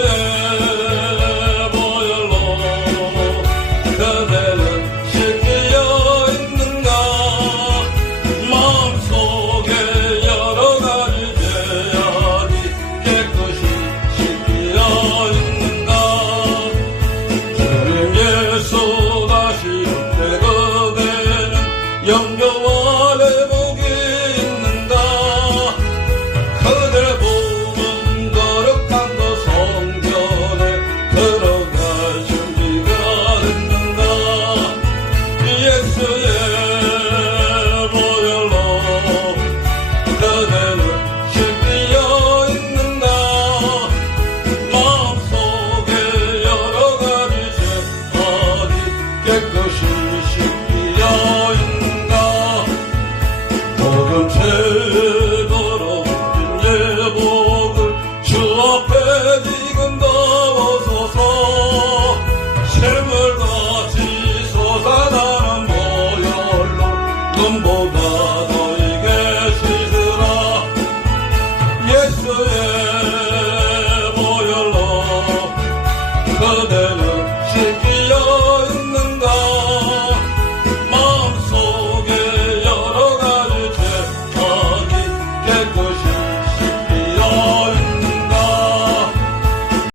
Oh. 그대는 실질러 있는가 마음속에 여러 가지 죄악이 깨끗이